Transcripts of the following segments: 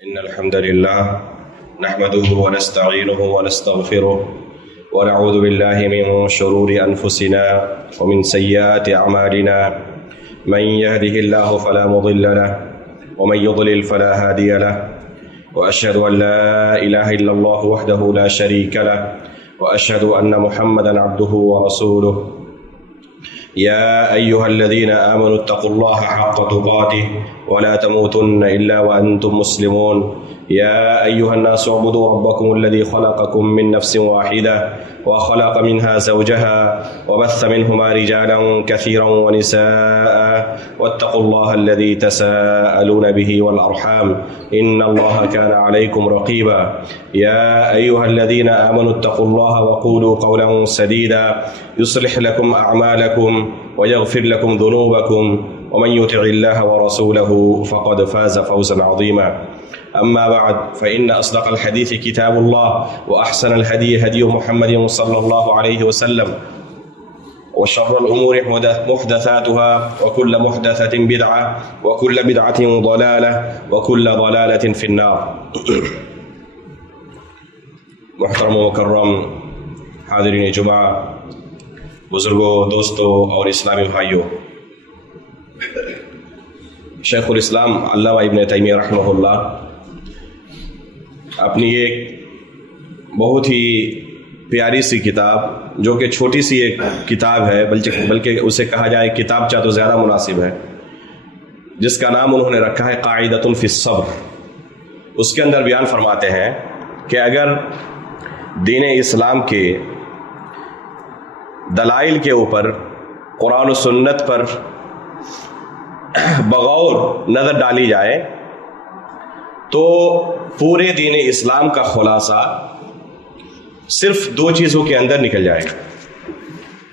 إن الحمد لله نحمده ونستعينه ونستغفره ونعوذ بالله من شرور أنفسنا ومن سيئات أعمالنا من يهده الله فلا مضل له ومن يضلل فلا هادي له وأشهد أن لا إله إلا الله وحده لا شريك له وأشهد أن محمدا عبده ورسوله يا أيها الذين آمنوا اتقوا الله حق تقاته ولا تموتن إلا وأنتم مسلمون يا أيها الناس اعبدوا ربكم الذي خلقكم من نفس واحدة وخلق منها زوجها وبث منهما رجالا كثيرا ونساء واتقوا الله الذي تساءلون به والأرحام إن الله كان عليكم رقيبا يا أيها الذين آمنوا اتقوا الله وقولوا قولا سديدا يصلح لكم أعمالكم ويغفر لكم ذنوبكم ومن يطع الله ورسوله فقد فاز فوزا عظيما أما بعد فإن أصدق الحديث كتاب الله وأحسن الهدي هدي محمد صلى الله عليه وسلم وشر الأمور محدثاتها وكل محدثة بدعة وكل بدعة ضلالة وكل ضلالة في النار. محترم و مکرم حاضرین جمعہ، بزرگوں، دوستوں اور اسلامی بھائیوں، شیخ الاسلام علامہ ابن تیمیہ رحمہ اللہ اپنی ایک بہت ہی پیاری سی کتاب، جو کہ چھوٹی سی ایک کتاب ہے، بلکہ اسے کہا جائے کتابچہ تو زیادہ مناسب ہے، جس کا نام انہوں نے رکھا ہے قاعدۃ فی الصبر. اس کے اندر بیان فرماتے ہیں کہ اگر دین اسلام کے دلائل کے اوپر، قرآن و سنت پر بغور نظر ڈالی جائے تو پورے دین اسلام کا خلاصہ صرف دو چیزوں کے اندر نکل جائے گا.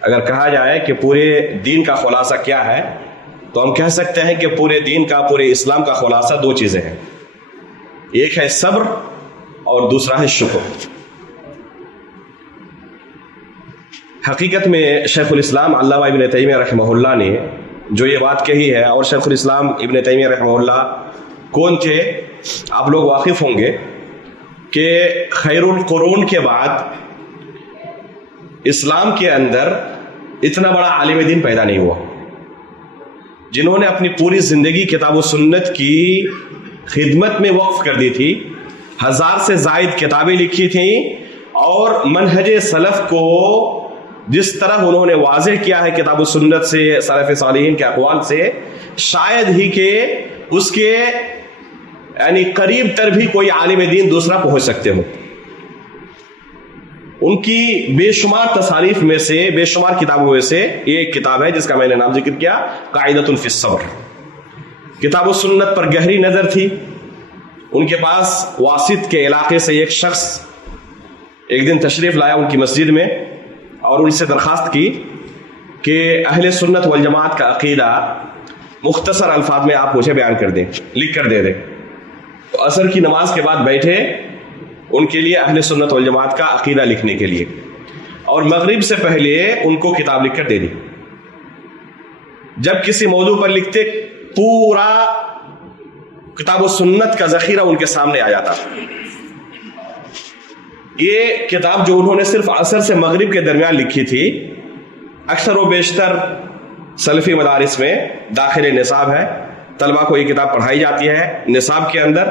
اگر کہا جائے کہ پورے دین کا خلاصہ کیا ہے تو ہم کہہ سکتے ہیں کہ پورے دین کا، پورے اسلام کا خلاصہ دو چیزیں ہیں، ایک ہے صبر اور دوسرا ہے شکر. حقیقت میں شیخ الاسلام علامہ ابن تیمیہ رحمہ اللہ نے جو یہ بات کہی ہے، اور شیخ الاسلام ابن تیمیہ رحمہ اللہ کون تھے آپ لوگ واقف ہوں گے کہ خیر القرون کے بعد اسلام کے اندر اتنا بڑا عالم دین پیدا نہیں ہوا جنہوں نے اپنی پوری زندگی کتاب و سنت کی خدمت میں وقف کر دی تھی، 1000 سے زائد کتابیں لکھی تھیں، اور منہج سلف کو جس طرح انہوں نے واضح کیا ہے کتاب و سنت سے، سلف صالحین کے اقوال سے، شاید ہی کہ اس کے یعنی قریب تر بھی کوئی عالم دین دوسرا پہنچ سکتے ہو. ان کی بے شمار تصانیف میں سے، بے شمار کتابوں میں سے یہ ایک کتاب ہے جس کا میں نے نام ذکر کیا، قاعدۃ فی الصبر. کتاب و سنت پر گہری نظر تھی. ان کے پاس واسط کے علاقے سے ایک شخص ایک دن تشریف لایا ان کی مسجد میں، اور ان سے درخواست کی کہ اہل سنت والجماعت کا عقیدہ مختصر الفاظ میں آپ مجھے بیان کر دیں، لکھ کر دے دیں. تو عصر کی نماز کے بعد بیٹھے ان کے لیے اہل سنت والجماعت کا عقیدہ لکھنے کے لیے، اور مغرب سے پہلے ان کو کتاب لکھ کر دے دی. جب کسی موضوع پر لکھتے، پورا کتاب و سنت کا ذخیرہ ان کے سامنے آ جاتا. یہ کتاب جو انہوں نے صرف عصر سے مغرب کے درمیان لکھی تھی، اکثر و بیشتر سلفی مدارس میں داخل نصاب ہے، طلبہ کو یہ کتاب پڑھائی جاتی ہے نصاب کے اندر،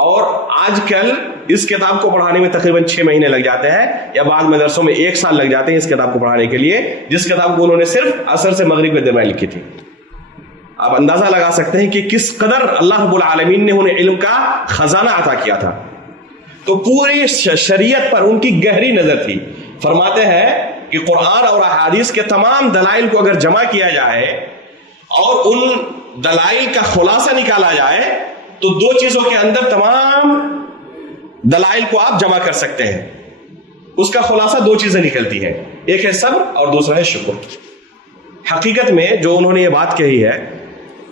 اور آج کل اس کتاب کو پڑھانے میں تقریباً 6 مہینے لگ جاتے ہیں، یا بعض مدرسوں میں 1 سال لگ جاتے ہیں اس کتاب کو پڑھانے کے لیے، جس کتاب کو انہوں نے صرف عصر سے مغرب کے درمیان لکھی تھی. آپ اندازہ لگا سکتے ہیں کہ کس قدر اللہ رب العالمین نے انہیں علم کا خزانہ عطا کیا تھا. تو پوری شریعت پر ان کی گہری نظر تھی. فرماتے ہیں کہ قرآن اور احادیث کے تمام دلائل کو اگر جمع کیا جائے اور ان دلائل کا خلاصہ نکالا جائے تو دو چیزوں کے اندر تمام دلائل کو آپ جمع کر سکتے ہیں. اس کا خلاصہ دو چیزیں نکلتی ہیں، ایک ہے صبر اور دوسرا ہے شکر. حقیقت میں جو انہوں نے یہ بات کہی ہے،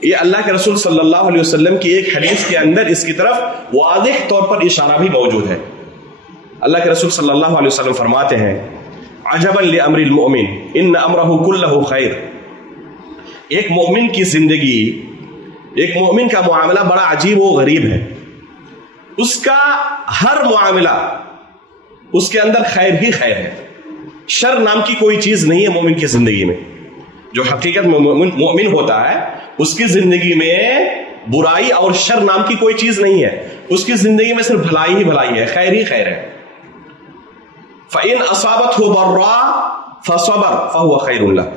یہ اللہ کے رسول صلی اللہ علیہ وسلم کی ایک حدیث کے اندر اس کی طرف واضح طور پر اشارہ بھی موجود ہے. اللہ کے رسول صلی اللہ علیہ وسلم فرماتے ہیں، عجبا لامر المؤمن ان امرہ کلہ خیر. ایک مومن کی زندگی، ایک مومن کا معاملہ بڑا عجیب و غریب ہے. اس کا ہر معاملہ اس کے اندر خیر ہی خیر ہے. شر نام کی کوئی چیز نہیں ہے مومن کی زندگی میں. جو حقیقت میں مومن ہوتا ہے اس کی زندگی میں برائی اور شر نام کی کوئی چیز نہیں ہے. اس کی زندگی میں صرف بھلائی ہی بھلائی ہے, خیر ہی خیر ہے. فَإِنْ أَصَابَتْهُ ضَرَّاءٌ فَصَبَرَ فَهُوَ خَيْرٌ لَهُ.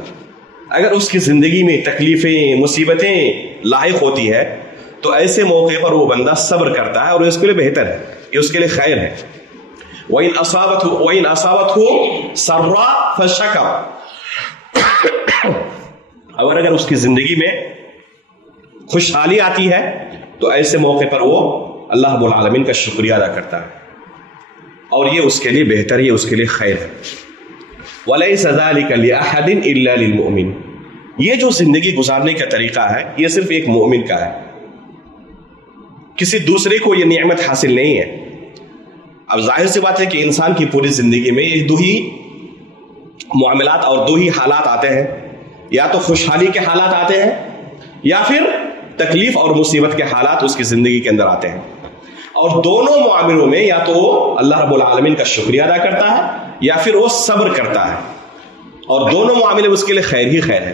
اگر اس کی زندگی میں تکلیفیں مصیبتیں لاحق ہوتی ہے تو ایسے موقع پر وہ بندہ صبر کرتا ہے اور اس کے لیے بہتر ہے, یہ اس کے لیے خیر ہے. وَإِنْ أَصَابَتْهُ سَرَّاءٌ فَشَكَرَ. اور اگر اس کی زندگی میں خوشحالی آتی ہے تو ایسے موقع پر وہ اللہ رب العالمین کا شکریہ ادا کرتا ہے, اور یہ اس کے لیے بہتر ہے, اس کے لیے خیر ہے. وَلَيْسَ ذَلِكَ لِأَحَدٍ إِلَّا لِلْمُؤْمِنِ. یہ جو زندگی گزارنے کا طریقہ ہے یہ صرف ایک مومن کا ہے, کسی دوسرے کو یہ نعمت حاصل نہیں ہے. اب ظاہر سی بات ہے کہ انسان کی پوری زندگی میں یہ دو ہی معاملات اور دو ہی حالات آتے ہیں, یا تو خوشحالی کے حالات آتے ہیں یا پھر تکلیف اور مصیبت کے حالات اس کی زندگی کے اندر آتے ہیں. اور دونوں معاملوں میں یا تو وہ اللہ رب العالمین کا شکریہ ادا کرتا ہے یا پھر وہ صبر کرتا ہے, اور دونوں معاملے اس کے لیے خیر ہی خیر ہے.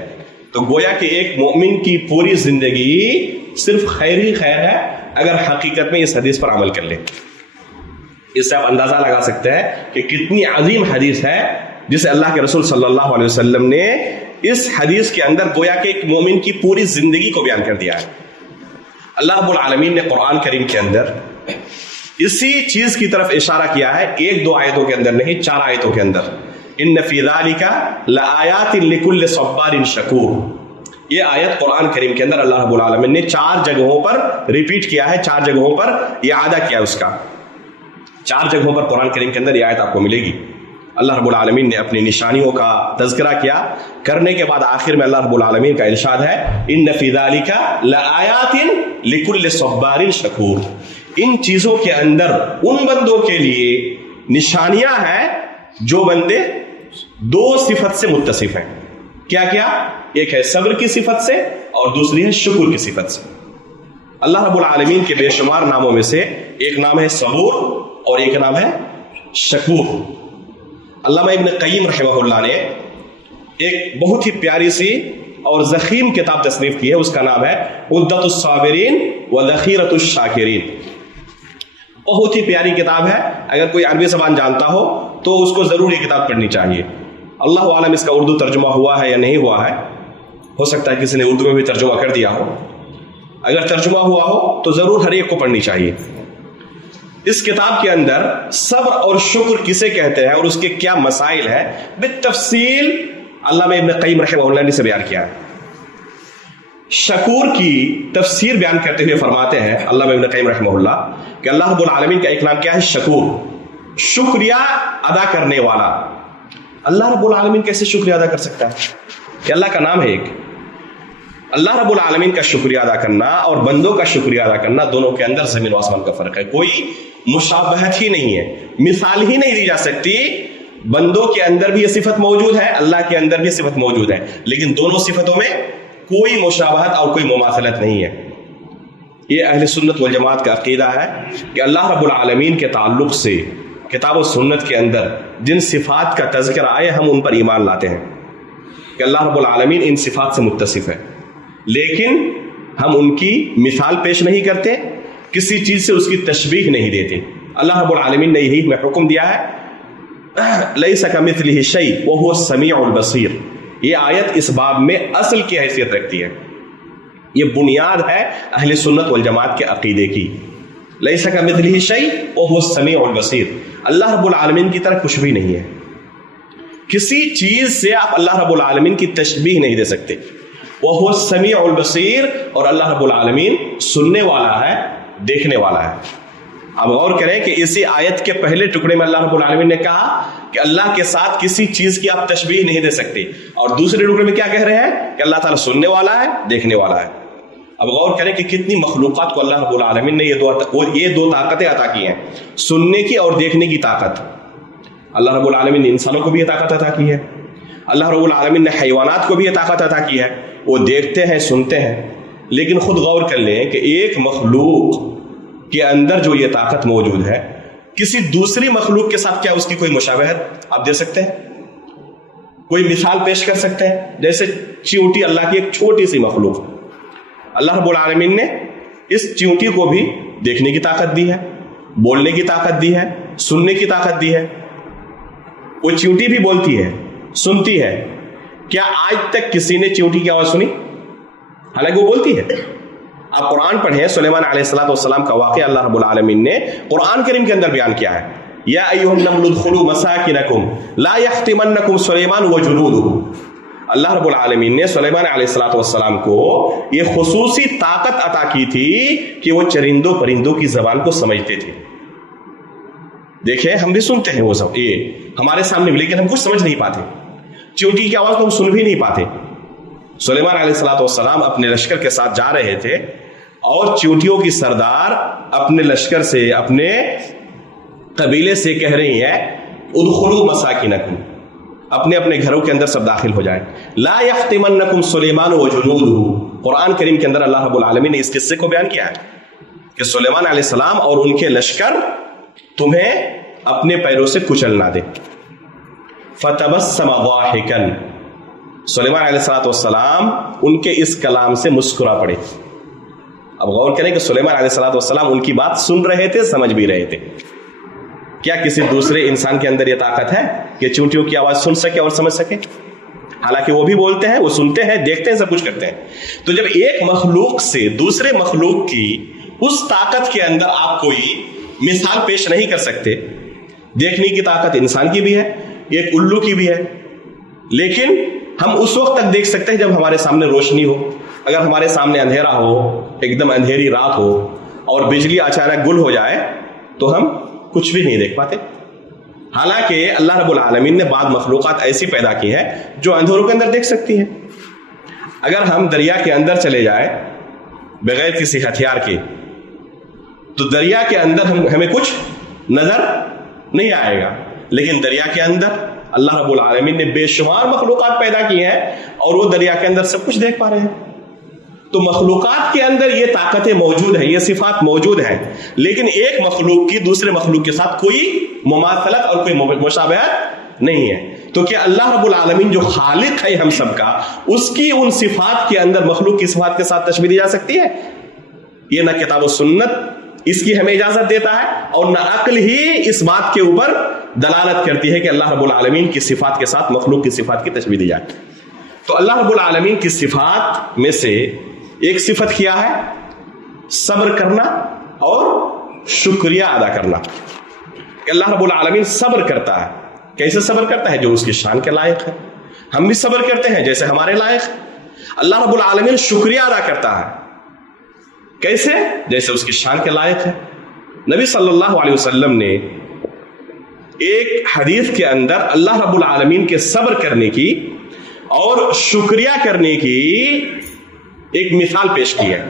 تو گویا کہ ایک مومن کی پوری زندگی صرف خیر ہی خیر ہے اگر حقیقت میں اس حدیث پر عمل کر لے. اس سے آپ اندازہ لگا سکتے ہیں کہ کتنی عظیم حدیث ہے جسے اللہ کے رسول صلی اللہ علیہ وسلم نے اس حدیث کے اندر گویا کہ ایک مومن کی پوری زندگی کو بیان کر دیا ہے. اللہ رب العالمین نے قرآن کریم کے اندر اسی چیز کی طرف اشارہ کیا ہے, ایک دو آیتوں کے اندر نہیں, 4 آیتوں کے اندر. ان فی ذالک لآیات لکل صبار شکور. یہ آیت قرآن کریم کے اندر اللہ رب العالمین نے 4 جگہوں پر ریپیٹ کیا ہے, 4 جگہوں پر اعادہ کیا اس کا. 4 جگہوں پر قرآن کریم کے اندر یہ آیت آپ کو ملے گی. اللہ رب العالمین نے اپنی نشانیوں کا تذکرہ کیا, کرنے کے بعد آخر میں اللہ رب العالمین کا ارشاد ہے ان فی ذالک لآیات لکل صبار شکور. ان چیزوں کے اندر ان بندوں کے لیے نشانیاں ہیں جو بندے 2 صفت سے متصف ہیں. کیا کیا؟ ایک ہے صبر کی صفت سے اور دوسری ہے شکر کی صفت سے. اللہ رب العالمین کے بے شمار ناموں میں سے ایک نام ہے صبور اور ایک نام ہے شکور. علامہ ابن قیم رحمہ اللہ نے ایک بہت ہی پیاری سی اور ضخیم کتاب تصنیف کی ہے, اس کا نام ہے عدۃ الصابرین و ذخیرۃ الشاکرین. بہت ہی پیاری کتاب ہے, اگر کوئی عربی زبان جانتا ہو تو اس کو ضرور یہ کتاب پڑھنی چاہیے. اللہ عالم اس کا اردو ترجمہ ہوا ہے یا نہیں ہوا ہے, ہو سکتا ہے کسی نے اردو میں بھی ترجمہ کر دیا ہو. اگر ترجمہ ہوا ہو تو ضرور ہر ایک کو پڑھنی چاہیے. اس کتاب کے اندر صبر اور شکر کسے کہتے ہیں اور اس کے کیا مسائل ہیں بالتفصیل علامہ ابن قیم رحمہ اللہ نے سے بیان کیا ہے. شکور کی تفسیر بیان کرتے ہوئے فرماتے ہیں علامہ ابن قیم رحمہ اللہ کہ اللہ رب العالمین کا ایک نام کیا ہے؟ شکور, شکریہ ادا کرنے والا. اللہ رب العالمین کیسے شکریہ ادا کر سکتا ہے کہ اللہ کا نام ہے ایک. اللہ رب العالمین کا شکریہ ادا کرنا اور بندوں کا شکریہ ادا کرنا دونوں کے اندر زمین و آسمان کا فرق ہے. کوئی مشابہت ہی نہیں ہے, مثال ہی نہیں دی جا سکتی. بندوں کے اندر بھی یہ صفت موجود ہے, اللہ کے اندر بھی صفت موجود ہے, لیکن دونوں صفتوں میں کوئی مشابہت اور کوئی مماثلت نہیں ہے. یہ اہل سنت والجماعت کا عقیدہ ہے کہ اللہ رب العالمین کے تعلق سے کتاب و سنت کے اندر جن صفات کا تذکر آئے ہم ان پر ایمان لاتے ہیں کہ اللہ رب العالمین ان صفات سے متصف ہے, لیکن ہم ان کی مثال پیش نہیں کرتے, کسی چیز سے اس کی تشبیہ نہیں دیتے. اللہ رب العالمین نے یہی میں حکم دیا ہے لیس کمثلہ شیء وہو السمیع البصیر. یہ آیت اس باب میں اصل کی حیثیت رکھتی ہے, یہ بنیاد ہے اہل سنت والجماعت کے عقیدے کی. لیس کمثلہ شیء وہو السمیع البصیر. اللہ رب العالمین کی طرح کچھ بھی نہیں ہے. کسی چیز سے آپ اللہ رب العالمین کی تشبیہ نہیں دے سکتے. وہو السمیع البصیر, اور اللہ رب العالمین سننے والا ہے, دیکھنے والا ہے. اب غور کریں کہ اسی آیت کے پہلے ٹکڑے میں اللہ رب العالمین نے کہا کہ اللہ کے ساتھ کسی چیز کی آپ تشبیہ نہیں دے سکتے, اور دوسرے ٹکڑے میں کیا کہہ رہے ہیں کہ اللہ تعالیٰ سننے والا ہے, دیکھنے والا ہے. اب غور کریں کہ کتنی مخلوقات کو اللہ رب العالمین نے یہ دو طاقتیں عطا کی ہیں, سننے کی اور دیکھنے کی طاقت. اللہ رب العالمین نے انسانوں کو بھی یہ طاقت عطا کی ہے, اللہ رب العالمین نے حیوانات کو بھی یہ طاقت عطا کی ہے. وہ دیکھتے ہیں, سنتے ہیں, لیکن خود غور کر لیں کہ ایک مخلوق کے اندر جو یہ طاقت موجود ہے کسی دوسری مخلوق کے ساتھ کیا اس کی کوئی مشابہت آپ دے سکتے ہیں؟ کوئی مثال پیش کر سکتے ہیں؟ جیسے چیونٹی اللہ کی ایک چھوٹی سی مخلوق، اللہ رب العالمین نے اس چیونٹی کو بھی دیکھنے کی طاقت دی ہے، بولنے کی طاقت دی ہے، سننے کی طاقت دی ہے. وہ چیونٹی بھی بولتی ہے، سنتی ہے. کیا آج تک کسی نے چیونٹی کی آواز سنی؟ حالانکہ وہ بولتی ہے. آپ قرآن پڑھیں، سلیمان علیہ السلام کا واقعہ اللہ رب العالمین نے قرآن کریم کے اندر بیان کیا ہے. یا ایھا النمل ادخلوا مساکنکم لا یحطمنکم سلیمان وجنودہ. اللہ رب العالمین نے سلیمان علیہ السلام کو یہ خصوصی طاقت عطا کی تھی کہ وہ چرندوں پرندوں کی زبان کو سمجھتے تھے. دیکھیں ہم بھی سنتے ہیں وہ سب، یہ ہمارے سامنے، لیکن ہم کچھ سمجھ نہیں پاتے. چیونٹی کی آواز کو ہم سن بھی نہیں پاتے. سلیمان علیہ السلام اپنے لشکر کے ساتھ جا رہے تھے اور چیونٹیوں کی سردار اپنے لشکر سے، اپنے قبیلے سے کہہ رہی ہیں ادخلوا مساکنکم، اپنے اپنے گھروں کے اندر سب داخل ہو جائیں. لا یحطمنکم سلیمان وجنودہ. قرآن کریم کے اندر اللہ رب العالمین نے اس قصے کو بیان کیا ہے کہ سلیمان علیہ السلام اور ان کے لشکر تمہیں اپنے پیروں سے کچل نہ دے. فتبسم ضاحکا. سلیمان علیہ السلام ان کے اس کلام سے مسکرا پڑے. اب غور کریں کہ سلیمان علیہ السلام ان کی بات سن رہے تھے، سمجھ بھی رہے تھے. کیا کسی دوسرے انسان کے اندر یہ طاقت ہے کہ چونٹیوں کی آواز سن سکے اور سمجھ سکے؟ حالانکہ وہ بھی بولتے ہیں، وہ سنتے ہیں، دیکھتے ہیں، سب کچھ کرتے ہیں. تو جب ایک مخلوق سے دوسرے مخلوق کی اس طاقت کے اندر آپ کوئی مثال پیش نہیں کر سکتے. دیکھنے کی طاقت انسان کی بھی ہے، ایک الو کی بھی ہے، لیکن ہم اس وقت تک دیکھ سکتے ہیں جب ہمارے سامنے روشنی ہو. اگر ہمارے سامنے اندھیرا ہو، ایک دم اندھیری رات ہو اور بجلی اچانک گل ہو جائے تو ہم کچھ بھی نہیں دیکھ پاتے. حالانکہ اللہ رب العالمین نے بعض مخلوقات ایسی پیدا کی ہیں جو اندھیروں کے اندر دیکھ سکتی ہیں. اگر ہم دریا کے اندر چلے جائیں بغیر کسی ہتھیار کے تو دریا کے اندر ہمیں کچھ نظر نہیں آئے گا، لیکن دریا کے اندر اللہ رب العالمین نے بے شمار مخلوقات پیدا کی ہیں اور وہ دریا کے اندر سب کچھ دیکھ پا رہے ہیں. تو مخلوقات کے اندر یہ طاقتیں موجود ہیں، یہ صفات موجود ہیں، لیکن ایک مخلوق کی دوسرے مخلوق کے ساتھ کوئی مماثلت اور کوئی مشابہت نہیں ہے. تو کیا اللہ رب العالمین جو خالق ہے ہم سب کا، اس کی ان صفات کے اندر مخلوق کی صفات کے ساتھ تشبیہ دی جا سکتی ہے؟ یہ نہ کتاب و سنت اس کی ہمیں اجازت دیتا ہے اور نہ عقل ہی اس بات کے اوپر دلالت کرتی ہے کہ اللہ رب العالمین کی صفات کے ساتھ مخلوق کی صفات کی تشبیہ دی جائے. تو اللہ رب العالمین کی صفات میں سے ایک صفت کیا ہے؟ صبر کرنا اور شکریہ ادا کرنا. کہ اللہ رب العالمین صبر کرتا ہے. کیسے صبر کرتا ہے؟ جو اس کی شان کے لائق ہے. ہم بھی صبر کرتے ہیں جیسے ہمارے لائق. اللہ رب العالمین شکریہ ادا کرتا ہے. کیسے؟ جیسے اس کی شان کے لائق ہے. نبی صلی اللہ علیہ وسلم نے ایک حدیث کے اندر اللہ رب العالمین کے صبر کرنے کی اور شکریہ کرنے کی ایک مثال پیش کی ہے،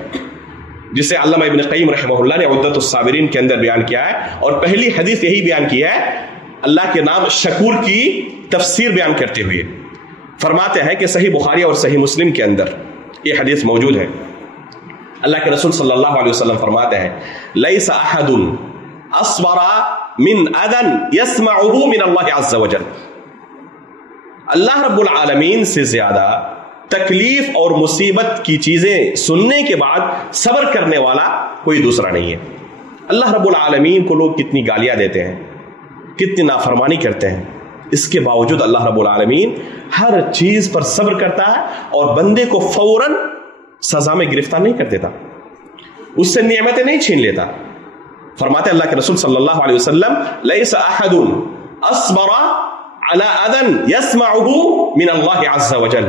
جسے علامہ ابن قیم رحمہ اللہ نے عدت الصابرین کے اندر بیان کیا ہے. اور پہلی حدیث یہی بیان کی ہے اللہ کے نام شکور کی تفسیر بیان کرتے ہوئے. فرماتے ہیں کہ صحیح بخاری اور صحیح مسلم کے اندر یہ حدیث موجود ہے. اللہ کے رسول صلی اللہ علیہ وسلم فرماتے ہیں لیس احد اصبر من اذى يسمعه من اللہ عز وجل. اللہ رب العالمین سے زیادہ تکلیف اور مصیبت کی چیزیں سننے کے بعد صبر کرنے والا کوئی دوسرا نہیں ہے. اللہ رب العالمین کو لوگ کتنی گالیاں دیتے ہیں، کتنی نافرمانی کرتے ہیں، اس کے باوجود اللہ رب العالمین ہر چیز پر صبر کرتا ہے اور بندے کو فوراً سزا میں گرفتار نہیں کر دیتا، اس سے نعمتیں نہیں چھین لیتا. فرماتے اللہ کے رسول صلی اللہ علیہ وسلم لیس احد اصبر على اذى يسمعه من اللہ عز وجل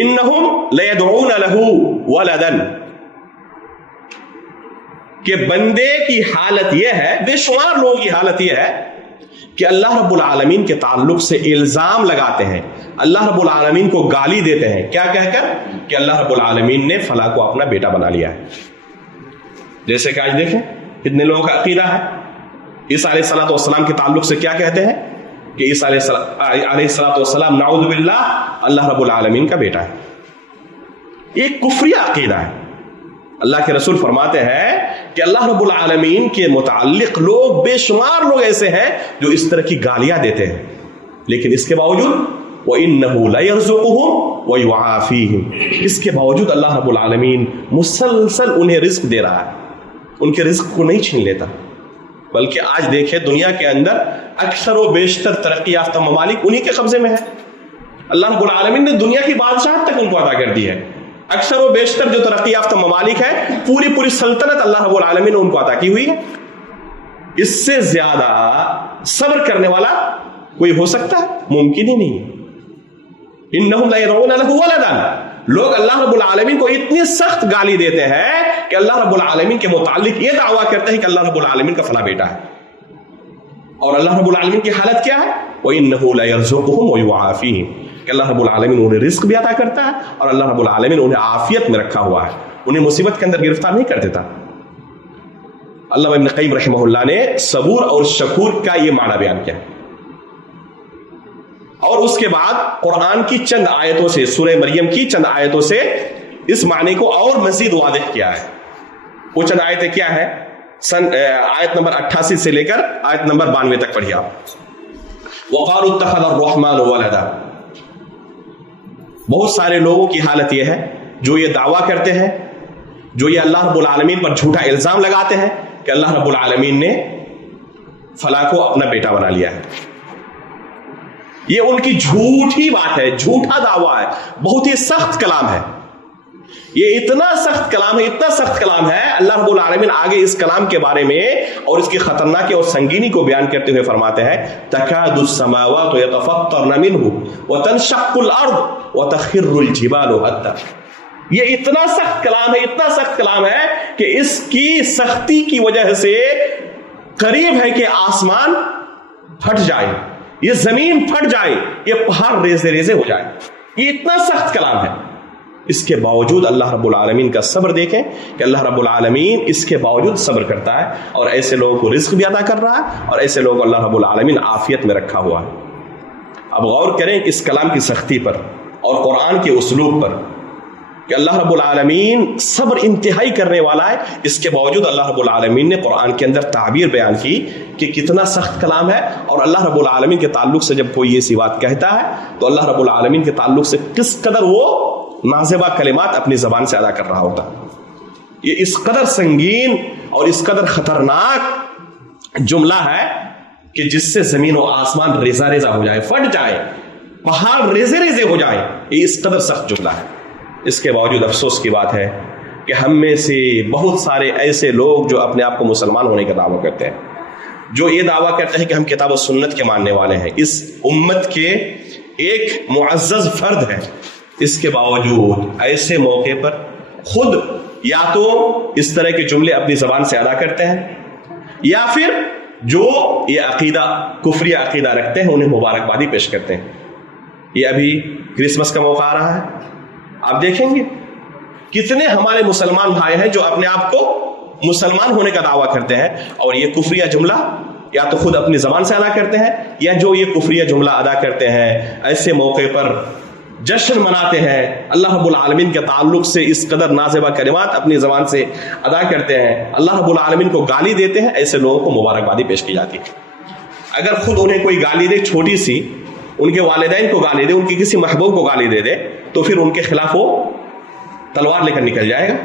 انہم لیدعون له ولدا. کہ بندے کی حالت یہ ہے، بے شمار لوگوں کی حالت یہ ہے کہ اللہ رب العالمین کے تعلق سے الزام لگاتے ہیں، اللہ رب العالمین کو گالی دیتے ہیں. کیا کہہ کر؟ کہ اللہ رب العالمین نے فلاں کو اپنا بیٹا بنا لیا ہے. جیسے کہ آج دیکھیں کتنے لوگوں کا عقیدہ ہے عیسیٰ علیہ السلام کے تعلق سے کیا کہتے ہیں کہ عیسیٰ علیہ السلام نعوذ باللہ اللہ رب العالمین کا بیٹا ہے. ایک کفری عقیدہ ہے. اللہ کے رسول فرماتے ہیں کہ اللہ رب العالمین کے متعلق لوگ بے شمار لوگ ایسے ہیں جو اس طرح کی گالیاں دیتے ہیں، لیکن اس کے باوجود وَإِنَّهُ لَيَرْزُقُهُمْ وَيُعَافِيهِمْ، اس کے باوجود اللہ رب العالمین مسلسل انہیں رزق دے رہا ہے، ان کے رزق کو نہیں چھین لیتا۔ بلکہ آج دیکھیں دنیا کے اندر اکثر و بیشتر ترقی یافتہ ممالک انہی کے قبضے میں ہے۔ اللہ رب العالمین نے دنیا کی بادشاہت تک ان کو عطا کر دی ہے۔ اکثر و بیشتر جو ترقی یافتہ ممالک ہے پوری سلطنت اللہ رب العالمین نے ان کو عطا کی ہوئی ہے۔ اس سے زیادہ صبر کرنے والا کوئی ہو سکتا ہے؟ ممکن ہی نہیں ہے۔ انہم لا يدعون له ولدا، لوگ اللہ رب العالمین کو اتنی سخت گالی دیتے ہیں کہ اللہ رب العالمین کے متعلق یہ دعویٰ کرتے ہیں کہ اللہ رب العالمین کا فلاں بیٹا ہے، اور اللہ رب العالمین کی حالت کیا ہے؟ وَإِنَّهُ لَيَرْزُقُهُمْ وَيُعَافِيهِمْ، کہ اللہ رب العالمین انہیں رزق بھی عطا کرتا ہے اور اللہ رب العالمین انہیں عافیت میں رکھا ہوا ہے، انہیں مصیبت کے اندر گرفتار نہیں کر دیتا۔ علامہ ابن قیم رحمہ اللہ نے صبور اور شکور کا یہ معنی بیان کیا، اور اس کے بعد قرآن کی چند آیتوں سے، سورہ مریم کی چند آیتوں سے اس معنی کو اور مزید واضح کیا ہے۔ وہ چند آیتیں کیا ہے؟ آیت نمبر 88 سے لے کر آیت نمبر 92 تک پڑھیے آپ۔ وَقَالُوا اتَّخَذَ الرَّحْمَنُ وَلَدًا، بہت سارے لوگوں کی حالت یہ ہے جو یہ دعویٰ کرتے ہیں، جو یہ اللہ رب العالمین پر جھوٹا الزام لگاتے ہیں کہ اللہ رب العالمین نے فلاں کو اپنا بیٹا بنا لیا ہے۔ یہ ان کی جھوٹی بات ہے، جھوٹا دعویٰ ہے، بہت ہی سخت کلام ہے۔ یہ اتنا سخت کلام ہے، اتنا سخت کلام ہے، اللہ رب العالمین آگے اس کلام کے بارے میں اور اس کی خطرناکی اور سنگینی کو بیان کرتے ہوئے فرماتے ہیں تَكَادُ السَّمَاوَاتُ يَتَفَطَّرْنَ مِنْهُ وَتَنشَقُّ الْأَرْضُ وَتَخِرُّ الْجِبَالُ هَدًّا۔ یہ اتنا سخت کلام ہے، اتنا سخت کلام ہے کہ اس کی سختی کی وجہ سے قریب ہے کہ آسمان پھٹ جائے، یہ زمین پھٹ جائے، یہ پہاڑ ریزے ریزے ہو جائے، یہ اتنا سخت کلام ہے۔ اس کے باوجود اللہ رب العالمین کا صبر دیکھیں کہ اللہ رب العالمین اس کے باوجود صبر کرتا ہے اور ایسے لوگوں کو رزق بھی عطا کر رہا ہے اور ایسے لوگوں کو اللہ رب العالمین عافیت میں رکھا ہوا ہے۔ اب غور کریں اس کلام کی سختی پر اور قرآن کے اسلوب پر کہ اللہ رب العالمین صبر انتہائی کرنے والا ہے، اس کے باوجود اللہ رب العالمین نے قرآن کے اندر تعبیر بیان کی کہ کتنا سخت کلام ہے، اور اللہ رب العالمین کے تعلق سے جب کوئی ایسی بات کہتا ہے تو اللہ رب العالمین کے تعلق سے کس قدر وہ نازیبہ کلمات اپنی زبان سے ادا کر رہا ہوتا ہے۔ یہ اس قدر سنگین اور اس قدر خطرناک جملہ ہے کہ جس سے زمین و آسمان ریزہ ریزہ ہو جائے، پھٹ جائے، پہاڑ ریزے ریزے ہو جائے، یہ اس قدر سخت جملہ ہے۔ اس کے باوجود افسوس کی بات ہے کہ ہم میں سے بہت سارے ایسے لوگ جو اپنے آپ کو مسلمان ہونے کا دعویٰ کرتے ہیں، جو یہ دعویٰ کرتے ہیں کہ ہم کتاب و سنت کے ماننے والے ہیں، اس امت کے ایک معزز فرد ہیں، اس کے باوجود ایسے موقع پر خود یا تو اس طرح کے جملے اپنی زبان سے ادا کرتے ہیں، یا پھر جو یہ عقیدہ کفری عقیدہ رکھتے ہیں انہیں مبارکبادی پیش کرتے ہیں۔ یہ ابھی کرسمس کا موقع آ رہا ہے، آپ دیکھیں گے کتنے ہمارے مسلمان بھائی ہیں جو اپنے آپ کو مسلمان ہونے کا دعویٰ کرتے ہیں اور یہ کفریہ جملہ یا تو خود اپنی زبان سے ادا کرتے ہیں، یا جو یہ کفریہ جملہ ادا کرتے ہیں ایسے موقع پر جشن مناتے ہیں، اللہ رب العالمین کے تعلق سے اس قدر نازیبہ کلمات اپنی زبان سے ادا کرتے ہیں، اللہ رب العالمین کو گالی دیتے ہیں، ایسے لوگوں کو مبارکبادی پیش کی جاتی ہے۔ اگر خود انہیں کوئی گالی دے، چھوٹی سی، ان کے والدین کو گالی دے، ان کی کسی محبوب کو گالی دے دے، تو پھر ان کے خلاف وہ تلوار لے کر نکل جائے گا،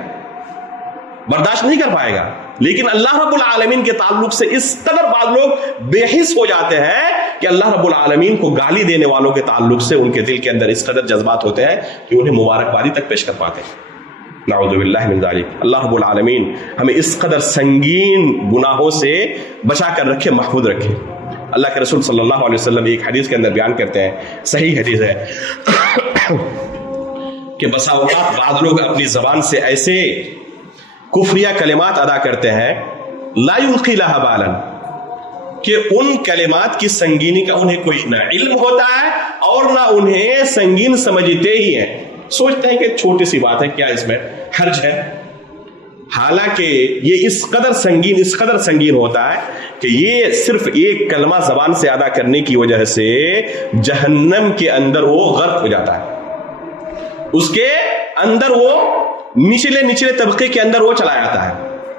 برداشت نہیں کر پائے گا۔ لیکن اللہ رب العالمین کے تعلق سے اس قدر بعض لوگ بے حس ہو جاتے ہیں کہ اللہ رب العالمین کو گالی دینے والوں کے تعلق سے ان کے دل کے اندر اس قدر جذبات ہوتے ہیں کہ انہیں مبارکبادی تک پیش کر پاتے ہیں۔ نعوذ باللہ من ذالک۔ اللہ رب العالمین ہمیں اس قدر سنگین گناہوں سے بچا کر رکھے، محفوظ رکھے۔ اللہ کے رسول صلی اللہ علیہ وسلم ایک حدیث کے اندر بیان کرتے ہیں، صحیح حدیث ہے، کہ بسا اوقات بعض لوگ اپنی زبان سے ایسے کفریہ کلمات ادا کرتے ہیں لا یلقی لها بالا، کہ ان کلمات کی سنگینی کا انہیں کوئی نہ علم ہوتا ہے اور نہ انہیں سنگین سمجھتے ہی ہیں، سوچتے ہیں کہ چھوٹی سی بات ہے، کیا اس میں حرج ہے؟ حالانکہ یہ اس قدر سنگین ہوتا ہے کہ یہ صرف ایک کلمہ زبان سے ادا کرنے کی وجہ سے جہنم کے اندر وہ غرق ہو جاتا ہے، اس کے اندر وہ نچلے طبقے کے اندر وہ چلا جاتا ہے۔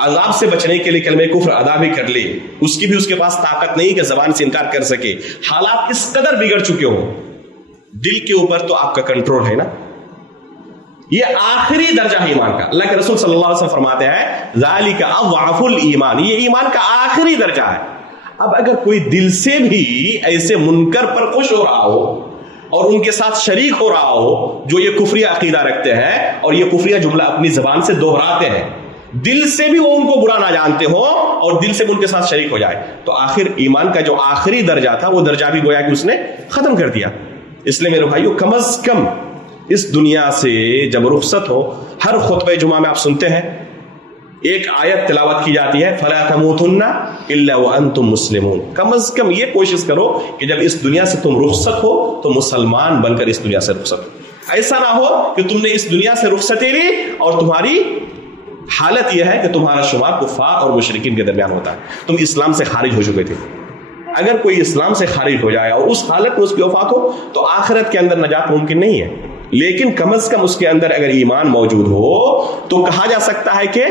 عذاب سے بچنے کے لیے کلمہ کفر ادا بھی کر لے، اس کی بھی اس کے پاس طاقت نہیں کہ زبان سے انکار کر سکے، حالات اس قدر بگڑ چکے ہوں، دل کے اوپر تو آپ کا کنٹرول ہے نا. یہ آخری درجہ ہے ایمان کا. اللہ کے رسول صلی اللہ علیہ وسلم فرماتے ہیں ذالک اضعف الایمان، یہ ایمان کا آخری درجہ ہے. اب اگر کوئی دل سے بھی ایسے منکر پر خوش ہو رہا ہو اور ان کے ساتھ شریک ہو رہا ہو جو یہ کفری عقیدہ رکھتے ہیں اور یہ کفری جملہ اپنی زبان سے دہراتے ہیں، دل سے بھی وہ ان کو برا نہ جانتے ہو اور دل سے بھی ان کے ساتھ شریک ہو جائے، تو آخر ایمان کا جو آخری درجہ تھا وہ درجہ بھی گویا کہ اس نے ختم کر دیا. اس لیے میرے بھائیو کم از کم اس دنیا سے جب رخصت ہو، ہر خطبہ جمعہ میں آپ سنتے ہیں ایک آیت تلاوت کی جاتی ہے فَلَا تَمُوتُنَّ إِلَّا وَأَنْتُمْ مُسْلِمُونَ. کم از کم یہ کوشش کرو کہ جب اس دنیا سے تم رخصت ہو تو مسلمان بن کر اس دنیا سے رخصت ہو. ایسا نہ ہو کہ تم نے اس دنیا سے رخصتی لی اور تمہاری حالت یہ ہے کہ تمہارا شمار کفار اور مشرکین کے درمیان ہوتا ہے، تم اسلام سے خارج ہو چکے تھے. اگر کوئی اسلام سے خارج ہو جائے اور اس حالت میں اس کی وفات ہو تو آخرت کے اندر نجات ممکن نہیں ہے، لیکن کم از کم اس کے اندر اگر ایمان موجود ہو تو کہا جا سکتا ہے کہ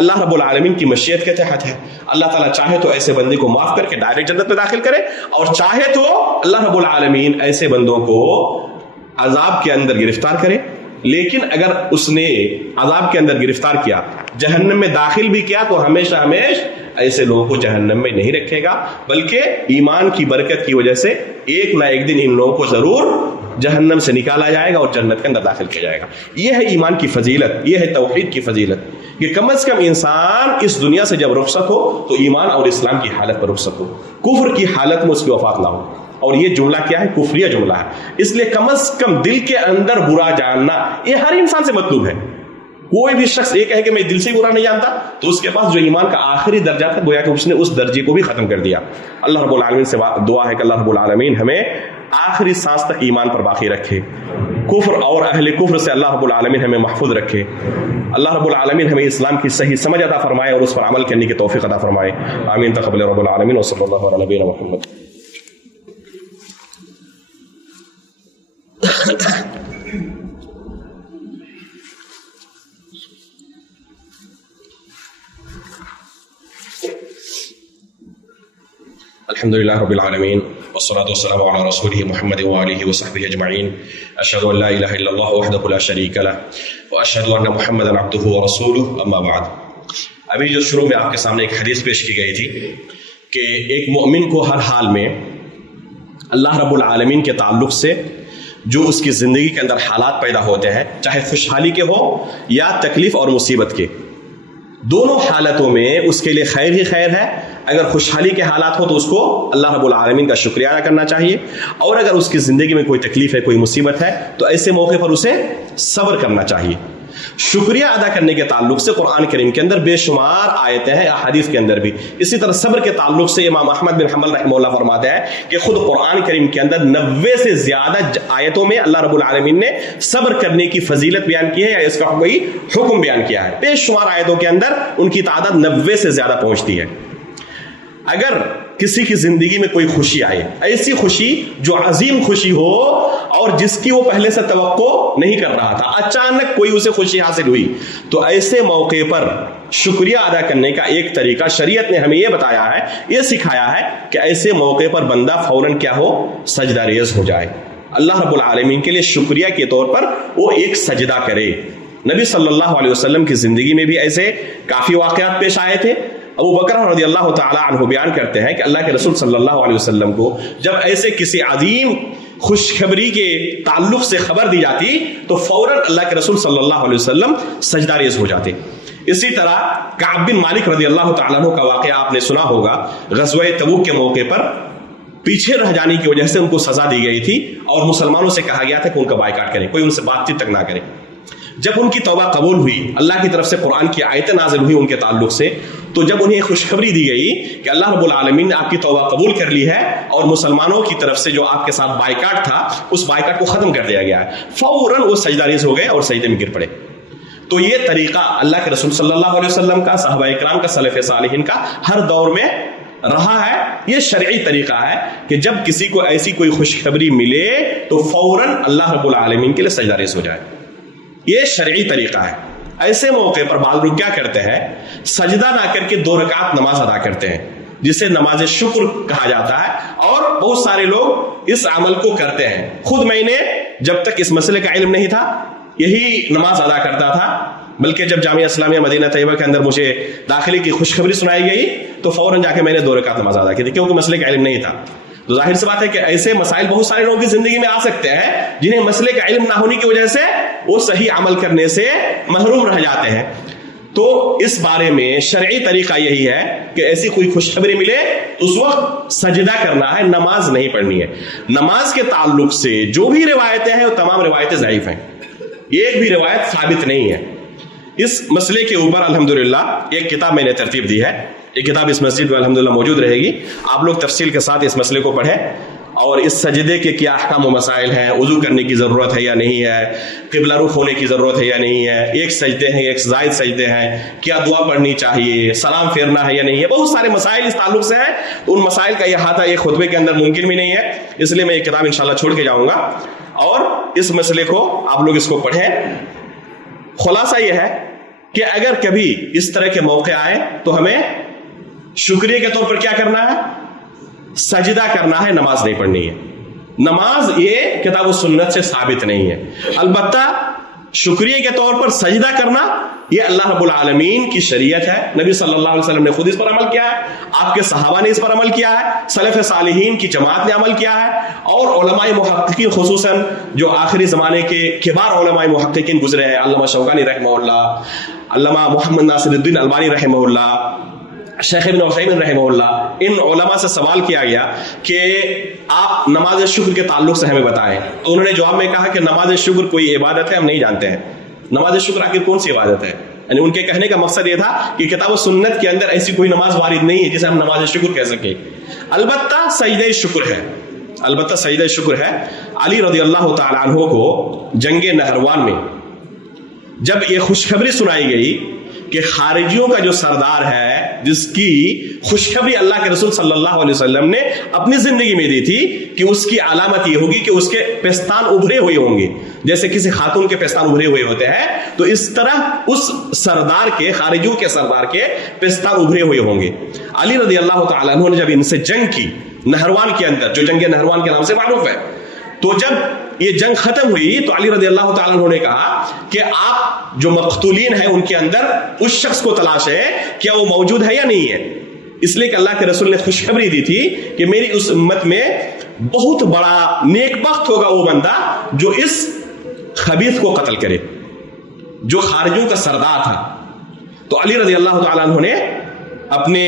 اللہ رب العالمین کی مشیت کے تحت ہے. اللہ تعالیٰ چاہے تو ایسے بندے کو معاف کر کے ڈائریکٹ جنت میں داخل کرے، اور چاہے تو اللہ رب العالمین ایسے بندوں کو عذاب کے اندر گرفتار کرے. لیکن اگر اس نے عذاب کے اندر گرفتار کیا، جہنم میں داخل بھی کیا، تو ہمیشہ ایسے لوگوں کو جہنم میں نہیں رکھے گا، بلکہ ایمان کی برکت کی وجہ سے ایک نہ ایک دن ان لوگوں کو ضرور جہنم سے نکالا جائے گا اور جنت کے اندر داخل کیا جائے گا. یہ ہے ایمان کی فضیلت، یہ ہے توحید کی فضیلت کہ کم از کم انسان اس دنیا سے جب رخصت ہو تو ایمان اور اسلام کی حالت پر رخصت ہو، کفر کی حالت میں اس کی وفات نہ ہو. اور یہ جملہ کیا ہے؟ کفریہ جملہ ہے. اس لیے کم از کم دل کے اندر برا جاننا یہ ہر انسان سے مطلوب ہے. کوئی بھی شخص یہ کہے کہ میں دل سے برا نہیں جانتا تو اس کے پاس جو ایمان کا آخری درجہ تھا گویا کہ اس نے اس درجے کو بھی ختم کر دیا. اللہ رب العالمین سے دعا ہے کہ اللہ رب العالمین ہمیں آخری سانس تک ایمان پر باقی رکھے، کفر اور اہل کفر سے اللہ رب العالمین ہمیں محفوظ رکھے. اللہ رب العالمین ہمیں اسلام کی صحیح سمجھ عطا فرمائے اور اس پر عمل کرنے کی توفیق عطا فرمائے. آمین. تقبل رب العالمین وصلی اللہ علی نبینا محمد. الحمد لله رب العالمين والصلاة والسلام على رسوله محمد وآله وصحبه أجمعين. أشهد أن لا إله إلا الله وحده لا شريك له وأشهد أن محمدا عبده ورسوله. أما بعد. ابھی جو شروع میں آپ کے سامنے ایک حدیث پیش کی گئی تھی کہ ایک مومن کو ہر حال میں اللہ رب العالمین کے تعلق سے جو اس کی زندگی کے اندر حالات پیدا ہوتے ہیں، چاہے خوشحالی کے ہو یا تکلیف اور مصیبت کے، دونوں حالتوں میں اس کے لیے خیر ہی خیر ہے. اگر خوشحالی کے حالات ہو تو اس کو اللہ رب العالمین کا شکریہ ادا کرنا چاہیے، اور اگر اس کی زندگی میں کوئی تکلیف ہے، کوئی مصیبت ہے، تو ایسے موقع پر اسے صبر کرنا چاہیے. شکریہ ادا کرنے کے تعلق سے قرآن کریم کے اندر بے شمار آیتیں ہیں، احادیث کے اندر بھی. اسی طرح صبر کے تعلق سے امام احمد بن حنبل رحمہ اللہ فرماتے ہیں کہ خود قرآن کریم کے اندر 90 سے زیادہ آیتوں میں اللہ رب العالمین نے صبر کرنے کی فضیلت بیان کی ہے یا اس کا کوئی حکم بیان کیا ہے. بے شمار آیتوں کے اندر ان کی تعداد 90 سے زیادہ پہنچتی ہے. اگر کسی کی زندگی میں کوئی خوشی آئے، ایسی خوشی جو عظیم خوشی ہو اور جس کی وہ پہلے سے توقع نہیں کر رہا تھا، اچانک کوئی اسے خوشی حاصل ہوئی، تو ایسے موقع پر شکریہ ادا کرنے کا ایک طریقہ شریعت نے ہمیں یہ بتایا ہے، یہ سکھایا ہے کہ ایسے موقع پر بندہ فوراً کیا ہو؟ سجدہ ریز ہو جائے. اللہ رب العالمین کے لیے شکریہ کے طور پر وہ ایک سجدہ کرے. نبی صلی اللہ علیہ وسلم کی زندگی میں بھی ایسے کافی واقعات پیش آئے تھے. ابو بکر رضی اللہ تعالی عنہ بیان کرتے ہیں کہ اللہ کے رسول صلی اللہ علیہ وسلم کو جب ایسے کسی عظیم خوشخبری کے تعلق سے خبر دی جاتی تو فوراً اللہ کے رسول صلی اللہ علیہ وسلم سجدہ ریز ہو جاتے. اسی طرح کعب بن مالک رضی اللہ تعالیٰ عنہ کا واقعہ آپ نے سنا ہوگا. غزوہ تبوک کے موقع پر پیچھے رہ جانے کی وجہ سے ان کو سزا دی گئی تھی اور مسلمانوں سے کہا گیا تھا کہ ان کا بائیکاٹ کریں، کوئی ان سے بات چیت تک نہ کرے. جب ان کی توبہ قبول ہوئی، اللہ کی طرف سے قرآن کی آیتیں نازل ہوئی ان کے تعلق سے، تو جب انہیں خوشخبری دی گئی کہ اللہ رب العالمین نے آپ کی توبہ قبول کر لی ہے اور مسلمانوں کی طرف سے جو آپ کے ساتھ بائیکاٹ تھا اس بائیکاٹ کو ختم کر دیا گیا ہے، فوراً وہ سجدہ ریز ہو گئے اور سجدے میں گر پڑے. تو یہ طریقہ اللہ کے رسول صلی اللہ علیہ وسلم کا، صحابہ اکرام کا، سلف صالحین کا ہر دور میں رہا ہے. یہ شرعی طریقہ ہے کہ جب کسی کو ایسی کوئی خوشخبری ملے تو فوراً اللہ رب العالمین کے لیے سجدہ ریز ہو جائے. یہ شرعی طریقہ ہے. ایسے موقع پر بعض لوگ کیا کرتے ہیں, سجدہ نہ کر کے 2 رکعت نماز ادا کرتے ہیں, جسے نماز شکر کہا جاتا ہے, اور بہت سارے لوگ اس عمل کو کرتے ہیں. خود میں نے جب تک اس مسئلے کا علم نہیں تھا یہی نماز ادا کرتا تھا, بلکہ جب جامعہ اسلامیہ مدینہ طیبہ کے اندر مجھے داخلے کی خوشخبری سنائی گئی تو فوراً جا کے میں نے 2 رکعت نماز ادا کی تھی, کیونکہ مسئلے کا علم نہیں تھا. تو ظاہر سی بات ہے کہ ایسے مسائل بہت سارے لوگوں کی زندگی میں آ سکتے ہیں جنہیں مسئلے کا علم نہ ہونے کی وجہ سے وہ صحیح عمل کرنے سے محروم رہ جاتے ہیں. تو اس بارے میں شرعی طریقہ یہی ہے کہ ایسی کوئی خوشخبری ملے تو اس وقت سجدہ کرنا ہے, نماز نہیں پڑھنی ہے. نماز کے تعلق سے جو بھی روایتیں ہیں وہ تمام روایتیں ضعیف ہیں, ایک بھی روایت ثابت نہیں ہے. اس مسئلے کے اوپر الحمدللہ ایک کتاب میں نے ترتیب دی ہے, یہ کتاب اس مسجد میں الحمدللہ موجود رہے گی. آپ لوگ تفصیل کے ساتھ اس مسئلے کو پڑھیں, اور اس سجدے کے کیا احکام و مسائل ہیں, وضو کرنے کی ضرورت ہے یا نہیں ہے, قبلہ رخ ہونے کی ضرورت ہے یا نہیں ہے, ایک سجدے ہیں ایک زائد سجدے ہیں, کیا دعا پڑھنی چاہیے, سلام پھیرنا ہے یا نہیں ہے, بہت سارے مسائل اس تعلق سے ہیں. ان مسائل کا احاطہ ایک خطبے کے اندر ممکن بھی نہیں ہے, اس لیے میں یہ کتاب انشاءاللہ چھوڑ کے جاؤں گا, اور اس مسئلے کو آپ لوگ اس کو پڑھیں. خلاصہ یہ ہے کہ اگر کبھی اس طرح کے موقع آئے تو ہمیں شکریہ کے طور پر کیا کرنا ہے, سجدہ کرنا ہے, نماز نہیں پڑھنی ہے. نماز یہ کتاب و سنت سے ثابت نہیں ہے. البتہ شکریہ کے طور پر سجدہ کرنا یہ اللہ رب العالمین کی شریعت ہے. نبی صلی اللہ علیہ وسلم نے خود اس پر عمل کیا ہے, آپ کے صحابہ نے اس پر عمل کیا ہے, سلف صالحین کی جماعت نے عمل کیا ہے, اور علماء محققین خصوصاً جو آخری زمانے کے کبار علماء محققین گزرے ہیں, علامہ شوکانی رحمہ اللہ, علامہ محمد ناصر الدین البانی رحمہ اللہ, شیخ ابن عثیمین رحمہ اللہ, ان علماء سے سوال کیا گیا کہ آپ نماز شکر کے تعلق سے ہمیں بتائیں. تو انہوں نے جواب میں کہا کہ نماز شکر کوئی عبادت ہے, ہم نہیں جانتے ہیں. نماز شکر آخر کون سی عبادت ہے؟ یعنی ان کے کہنے کا مقصد یہ تھا کہ کتاب و سنت کے اندر ایسی کوئی نماز وارد نہیں ہے جسے ہم نماز شکر کہہ سکیں. البتہ سجدہ شکر ہے, البتہ سجدہ شکر ہے. علی رضی اللہ تعالی عنہ کو جنگ نہروان میں جب یہ خوشخبری سنائی گئی کہ خارجیوں کا جو سردار ہے, جس کی خوشخبری اللہ کے رسول صلی اللہ علیہ وسلم نے اپنی زندگی میں دی تھی کہ اس کی علامت یہ ہوگی کہ اس کے پستان ابھرے ہوئے ہوں گے, جیسے کسی خاتون کے پستان ابھرے ہوئے ہوتے ہیں, تو اس طرح اس سردار کے, خارجیوں کے سردار کے پستان ابھرے ہوئے ہوں گے. علی رضی اللہ تعالیٰ عنہ نے جب ان سے جنگ کی نہروان کے اندر, جو جنگ نہروان کے نام سے معروف ہے, تو جب یہ جنگ ختم ہوئی تو علی رضی اللہ تعالیٰ عنہ نے کہا کہ آپ جو مقتولین ہیں ان کے اندر اس شخص کو تلاش ہے, کیا وہ موجود ہے یا نہیں ہے. اس لیے کہ اللہ کے رسول نے خوشخبری دی تھی کہ میری اس امت میں بہت بڑا نیک بخت ہوگا وہ بندہ جو اس خبیث کو قتل کرے, جو خارجیوں کا سردار تھا. تو علی رضی اللہ تعالیٰ عنہ نے اپنے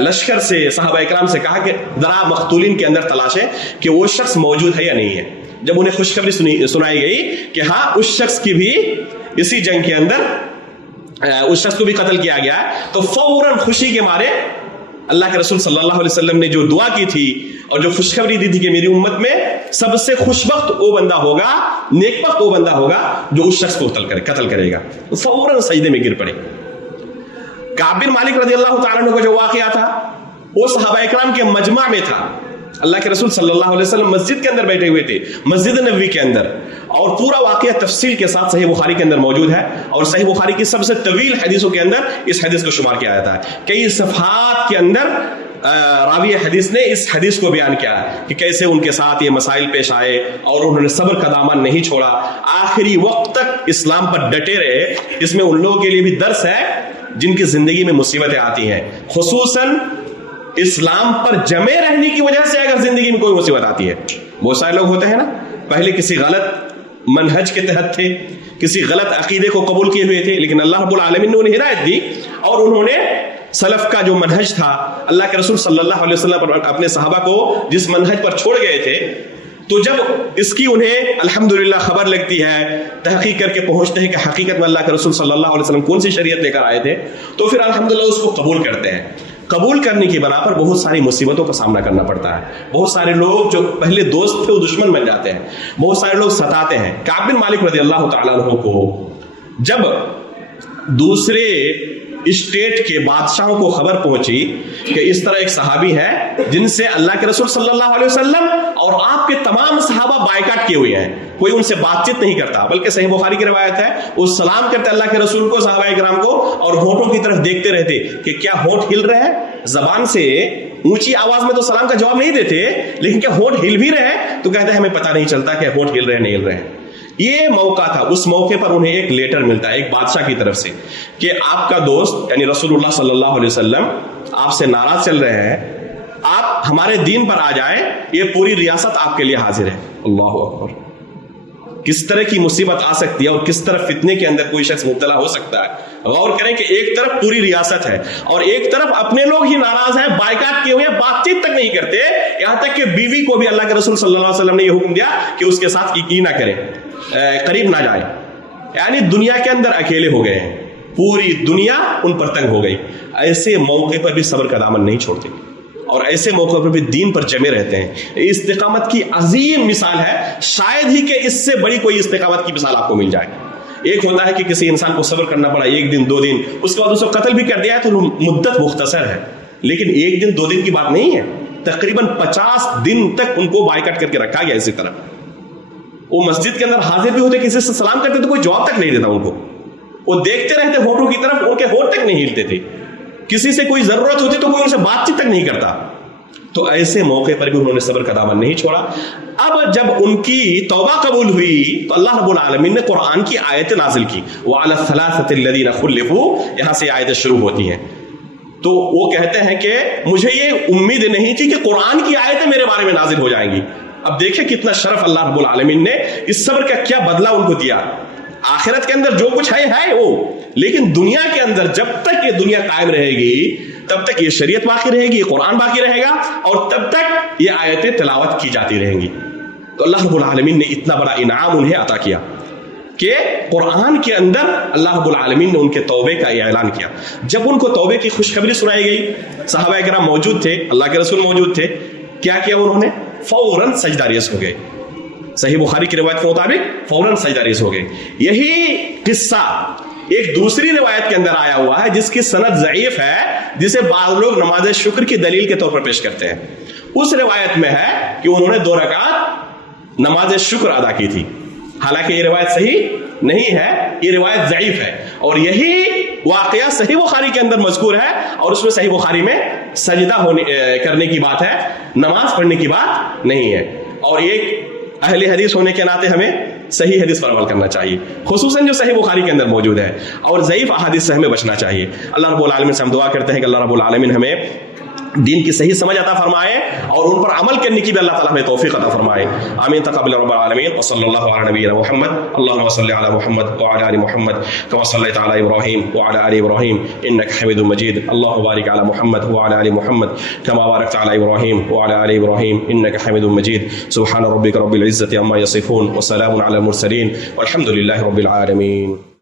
لشکر سے, صحابہ اکرام سے کہا کہ ذرا مقتولین کے اندر تلاش ہے کہ وہ شخص موجود ہے یا نہیں ہے. جب انہیں خوشخبری سنائی گئی کہ ہاں اس شخص کی بھی اسی جنگ کے اندر اس شخص کو بھی قتل کیا گیا, تو فوراً خوشی کے مارے اللہ کے رسول صلی اللہ علیہ وسلم نے جو دعا کی تھی اور جو خوشخبری دی تھی کہ میری امت میں سب سے خوشبخت وہ بندہ ہوگا, نیک بخت وہ بندہ ہوگا جو اس شخص کو قتل کرے گا, فوراً سجدے میں گر پڑے. کعب بن مالک رضی اللہ تعالیٰ عنہ کا جو واقعہ تھا وہ صحابہ اکرام کے مجمع میں تھا. اللہ کے رسول صلی اللہ علیہ وسلم مسجد کے اندر بیٹھے ہوئے تھے, مسجد نبوی کے اندر, اور پورا واقعہ تفصیل کے ساتھ صحیح بخاری کے اندر موجود ہے, اور صحیح بخاری کی سب سے طویل حدیثوں کے اندر اس حدیث کو شمار کیا جاتا ہے. کئی صفحات کے اندر راوی حدیث نے اس حدیث کو بیان کیا کہ کیسے ان کے ساتھ یہ مسائل پیش آئے اور انہوں نے صبر کا دامن نہیں چھوڑا, آخری وقت تک اسلام پر ڈٹے رہے. اس میں ان لوگوں کے لیے بھی درس ہے جن کی زندگی میں مصیبتیں آتی ہیں, خصوصاً اسلام پر جمے رہنے کی وجہ سے اگر زندگی میں کوئی مصیبت آتی ہے. بہت سارے لوگ ہوتے ہیں نا, پہلے کسی غلط منہج کے تحت تھے, کسی غلط عقیدے کو قبول کیے ہوئے تھے, لیکن اللہ رب العالمین نے انہیں ہدایت دی اور انہوں نے سلف کا جو منہج تھا, اللہ کے رسول صلی اللہ علیہ وسلم پر اپنے صحابہ کو جس منہج پر چھوڑ گئے تھے, تو جب اس کی انہیں الحمدللہ خبر لگتی ہے, تحقیق کر کے پہنچتے ہیں کہ حقیقت میں اللہ کے رسول صلی اللہ علیہ وسلم کون سی شریعت لے کر آئے تھے, تو پھر الحمدللہ اس کو قبول کرتے ہیں. قبول کرنے کی بنا پر بہت ساری مصیبتوں کا سامنا کرنا پڑتا ہے. بہت سارے لوگ جو پہلے دوست تھے وہ دشمن بن جاتے ہیں, بہت سارے لوگ ستاتے ہیں. کعب بن مالک رضی اللہ تعالیٰ عنہ کو جب دوسرے اسٹیٹ کے بادشاہوں کو خبر پہنچی کہ اس طرح ایک صحابی ہے جن سے اللہ کے رسول صلی اللہ علیہ وسلم اور آپ کے تمام صحابہ بائیکاٹ کیے ہوئے ہیں, کوئی ان سے بات چیت نہیں کرتا, بلکہ صحیح بخاری کی روایت ہے وہ سلام کرتے اللہ کے رسول کو, صحابہ کرام کو, اور ہونٹوں کی طرف دیکھتے رہتے کہ کیا ہونٹ ہل رہے ہیں, زبان سے اونچی آواز میں تو سلام کا جواب نہیں دیتے, لیکن کیا ہونٹ ہل بھی رہے تو کہتے ہیں ہمیں پتہ نہیں چلتا کہ ہونٹ ہل رہے نہیں ہل رہے. یہ موقع تھا, اس موقع پر انہیں ایک لیٹر ملتا ہے ایک بادشاہ کی طرف سے کہ آپ کا دوست یعنی رسول اللہ صلی اللہ علیہ وسلم آپ سے ناراض چل رہے ہیں, آپ ہمارے دین پر آ جائیں, یہ پوری ریاست آپ کے لیے حاضر ہے. اللہ اکبر, کس طرح کی مصیبت آ سکتی ہے اور کس طرح فتنے کے اندر کوئی شخص مبتلا ہو سکتا ہے. غور کریں کہ ایک طرف پوری ریاست ہے اور ایک طرف اپنے لوگ ہی ناراض ہیں, بائیکاٹ کیے ہوئے ہیں, بات چیت تک نہیں کرتے, یہاں تک کہ بیوی کو بھی اللہ کے رسول صلی اللہ علیہ وسلم نے یہ حکم دیا کہ اس کے ساتھ کی نہ کریں, قریب نہ جائیں. یعنی دنیا کے اندر اکیلے ہو گئے ہیں, پوری دنیا ان پر تنگ ہو گئی. ایسے موقع پر بھی صبر کا دامن نہیں چھوڑتے اور ایسے موقع پر بھی دین پر جمے رہتے ہیں. استقامت کی عظیم مثال ہے, شاید ہی کہ اس سے بڑی کوئی استقامت کی مثال آپ کو مل جائے. ایک ہوتا ہے کہ کسی انسان کو صبر کرنا پڑا 1 دن 2 دن, اس کے بعد اس کو قتل بھی کر دیا ہے تو مدت مختصر ہے, لیکن 1 دن 2 دن کی بات نہیں ہے, تقریباً 50 دن تک ان کو بائیکاٹ کر کے رکھا گیا. اسی طرح وہ مسجد کے اندر حاضر بھی ہوتے, کسی سے سلام کرتے تو کوئی جواب تک نہیں دیتا ان کو, وہ دیکھتے رہتے ہونٹوں کی طرف, ان کے ہونٹ تک نہیں ہلتے تھے, کسی سے کوئی ضرورت ہوتی تو کوئی ان سے بات چیت تک نہیں کرتا. تو ایسے موقع پر بھی انہوں نے صبر کا دامن نہیں چھوڑا. اب جب ان کی توبہ قبول ہوئی تو اللہ رب العالمین نے قرآن کی آیتیں نازل کی, وَعَلَى الثَّلَاثَةِ الَّذِينَ خُلِّفُوا, یہاں سے آیتیں شروع ہوتی ہیں. تو وہ کہتے ہیں کہ مجھے یہ امید نہیں تھی کہ قرآن کی آیتیں میرے بارے میں نازل ہو جائیں گی. اب دیکھیں کتنا شرف اللہ رب العالمین نے اس صبر کا کیا بدلہ ان کو دیا. آخرت کے اندر جو کچھ ہے وہ, لیکن دنیا کے اندر جب تک یہ دنیا قائم رہے گی تب تک یہ شریعت باقی رہے گی, یہ قرآن باقی رہے گا, اور تب تک یہ آیتیں تلاوت کی جاتی رہیں گی. تو اللہ رب العالمین نے اتنا بڑا انعام انہیں عطا کیا کہ قرآن کے اندر اللہ رب العالمین نے ان کے توبے کا اعلان کیا. جب ان کو توبے کی خوشخبری سنائی گئی, صحابہ کرام موجود تھے, اللہ کے رسول موجود تھے, کیا کیا انہوں نے؟ فوراً سجدہ ریز ہو گئے. صحیح بخاری کی روایت کے مطابق فوراً سجدہ ریز ہو گئے. یہی قصہ ایک دوسری روایت کے اندر آیا ہوا ہے جس کی سند ضعیف ہے, جسے بعض لوگ نماز شکر کی دلیل کے طور پر پیش کرتے ہیں. اس روایت میں ہے کہ انہوں نے 2 رکعت نماز شکر ادا کی تھی, حالانکہ یہ روایت صحیح نہیں ہے, یہ روایت ضعیف ہے. اور یہی واقعہ صحیح بخاری کے اندر مذکور ہے, اور اس میں صحیح بخاری میں سجدہ کرنے کی بات ہے, نماز پڑھنے کی بات نہیں ہے. اور ایک اہل حدیث ہونے کے ناطے ہمیں صحیح حدیث پر عمل کرنا چاہیے, خصوصاً جو صحیح بخاری کے اندر موجود ہے, اور ضعیف احادیث سے ہمیں بچنا چاہیے. اللہ رب العالمین سے ہم دعا کرتے ہیں کہ اللہ رب العالمین ہمیں دین کی صحیح سمجھ عطا فرمائے اور ان پر عمل کرنے کی بھی اللہ تعالیٰ ہمیں توفیق عطا فرمائے. آمین. تقبل رب العالمین. وصلی اللہ علی نبینا محمد. اللهم صل علی محمد وعلى ال محمد كما صليت على ابراهيم وعلى ال ابراهيم انك حميد مجيد. اللهم بارك على محمد وعلى ال محمد كما باركت على ابراهيم وعلى ال ابراهيم انك حميد مجيد. سبحان ربك رب العزة عما يصفون وسلام على المرسلين والحمد لله رب العالمين.